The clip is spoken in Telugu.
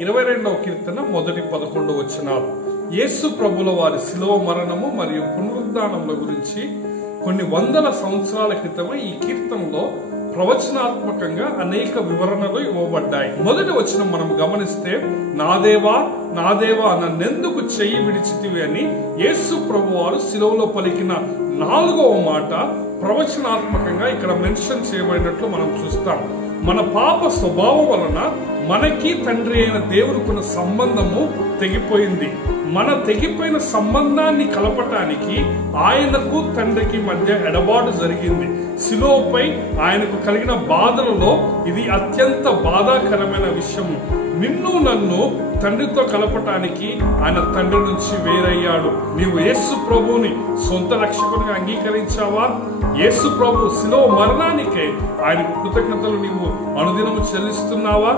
22వ కీర్తన మొదటి 11 వచనాలు. యేసు ప్రభుల వారి శిలువ మరణము మరియు పునరుద్ధానముల గురించి కొన్ని వందల సంవత్సరాల క్రితమే ఈ కీర్తనలో ప్రవచనాత్మకంగా అనేక వివరణలు ఇవ్వబడ్డాయి. మొదటి వచనం మనం గమనిస్తే, నా దేవా నా దేవా నన్నెందుకు చెయ్యి విడిచితివి అని యేసు ప్రభు వారు శిలువలో పలికిన 4వ మాట ప్రవచనాత్మకంగా ఇక్కడ మెన్షన్ చేయబడినట్లు మనం చూస్తాం. మన పాప స్వభావం వలన మనకి తండ్రి అయిన దేవుడికున్న సంబంధము తెగిపోయింది. మన తెగిపోయిన సంబంధాన్ని కలపటానికి ఆయనకు తండ్రికి మధ్య ఎడబాటు జరిగింది. శిలువపై ఆయనకు కలిగిన బాధలలో ఇది అత్యంత బాధాకరమైన విషయము. నిన్ను నన్ను తండ్రితో కలపటానికి ఆయన తండ్రి నుంచి వేరయ్యాడు. నీవు యేసు ప్రభువుని సొంత రక్షకునిగా అంగీకరించావా? యేసు ప్రభు శిలువ మరణానికే ఆయన కృతజ్ఞతలు నీవు అనుదినము చెల్లిస్తున్నావా?